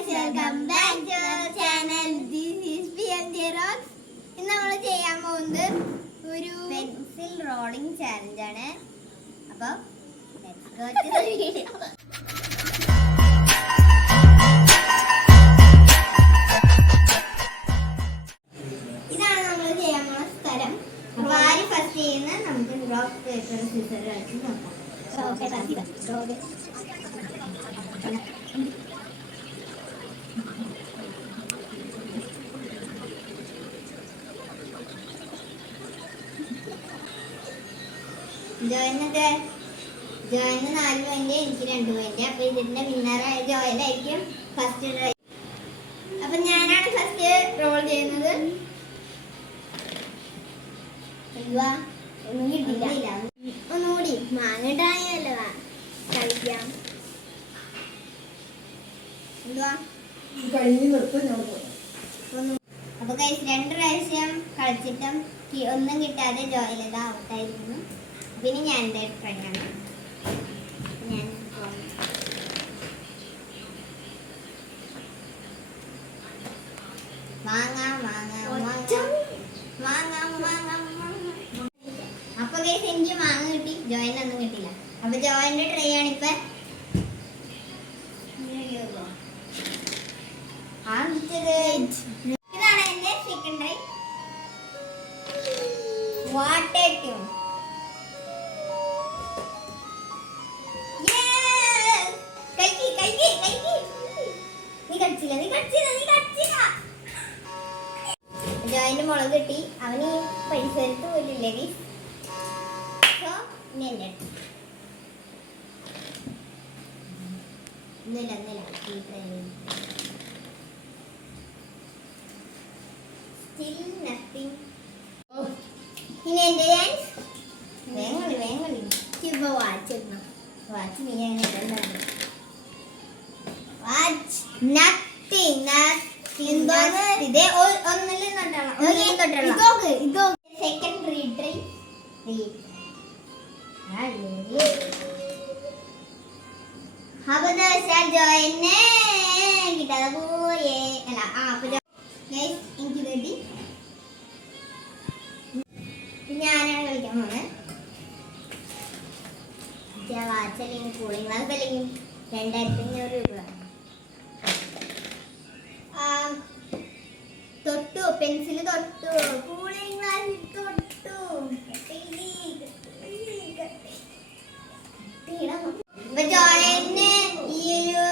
guys, welcome back to our channel. This is PMJ Rocks. ഇന്ന് നമ്മൾ ചെയ്യാൻ പോകുന്നത് ഒരു പെൻസിൽ റോളിംഗ് ചാലഞ്ച് ആണ്. അപ്പോൾ let's go to the video. ഇതാണ് നമ്മൾ ചെയ്യാൻ പോകുന്ന സ്ഥലം. അപ്പോൾ ആര് ഫസ്റ്റ് ചെയ്യുന്ന നമുക്ക് റോക്ക് പേപ്പർ സിസർ കളിച്ച് നോക്കാം. ഓക്കേ ജോയിന് 4 പോയിന്റ്, എനിക്ക് 2 പോയിന്റ്. അപ്പൊ ഇതിന്റെ വിന്നറായ ജോയിനായിരിക്കും ഫസ്റ്റ് ട്രൈ. അപ്പൊ ഞാനാണ് ഫസ്റ്റ് റോൾ ചെയ്യുന്നത്. ഒന്നും കിട്ടില്ല. ഒന്നുകൂടി മാങ്ങിട്ടായല്ലോ കളിക്കാം. എന്തുവാ അപ്പൊ ഗൈസ് 2 പ്രാവശ്യം കളിച്ചിട്ടും ഒന്നും കിട്ടാതെ ജോയിലത ഔട്ടായിരുന്നു. പിന്നെ ഞാൻ എൻ്റെ ട്രൈ ആണ്. ഞാൻ അപ്പൊ ഗൈസ് എനിക്ക് മാങ്ങ കിട്ടി, ജോയിനൊന്നും കിട്ടില്ല. അപ്പൊ ജോയിന്റെ ട്രൈ ആണ് ഇപ്പൊ. ഇതാണ് എന്റെ സെക്കൻഡ് ട്രൈ. Water tune. ജോയിന്റെ മുളക് കിട്ടി. അവന് പരിസരത്ത് പോലില്ലേ. ഇനി എന്റെ വേങ്ങളി വാച്ച് നീ സെക്കൻഡ് ട്രൈ. ജോയിനെ കിട്ടാതെ പോയേ. എനിക്ക് കിട്ടി. ഞാനാണ് കളിക്കാൻ പോണത്. വാച്ച് അല്ലെങ്കിൽ കൂളിംഗ് ഗ്ലാസ് അല്ലെങ്കിൽ 2500 രൂപ. തൊട്ടു പെൻസില് തൊട്ടു, കൂളിംഗ് ഗ്ലാസ് തൊട്ടു. ഇപ്പൊ ജോയിന് ഈ ഒരു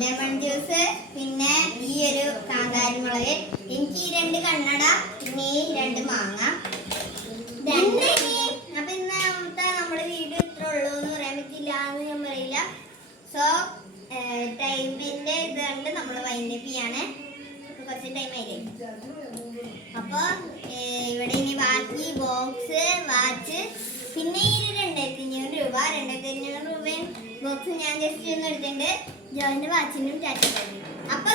ലെമൺ ജ്യൂസ്, പിന്നെ ഈ ഒരു കാന്താരിമുളക്, എനിക്ക് ഈ 2 കണ്ണട, പിന്നെ ഈ 2 മാങ്ങ. അപ്പൊ ഇന്നത്തെ നമ്മുടെ വീഡിയോ ഇത്ര ഉള്ളൂ എന്ന് പറയാൻ പറ്റില്ല എന്ന് ഞാൻ പറയില്ല. സോ ടൈമിന്റെ ഇത് കണ്ട് നമ്മൾ വൈൻഡപ്പ് ചെയ്യാണ്. കുറച്ച് ടൈം ആയില്ലേ. അപ്പൊ ഇവിടെ ഇനി ബാക്കി ബോക്സ്, വാച്ച്, പിന്നെ ഈ 2500 രൂപ. 2500 രൂപയും ബോക്സ് ഞാൻ ജസ്റ്റ് ഒന്ന് എടുത്തിട്ടുണ്ട്. ജോയിന്റെ വാച്ചിനും ടാറ്റ. അപ്പൊ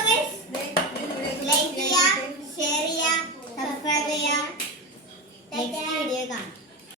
ലൈക്ക് ചെയ്യുക, ഷെയർ ചെയ്യുക, സബ്സ്ക്രൈബ് ചെയ്യുക. നെക്സ്റ്റ് വീഡിയോ കാണാം.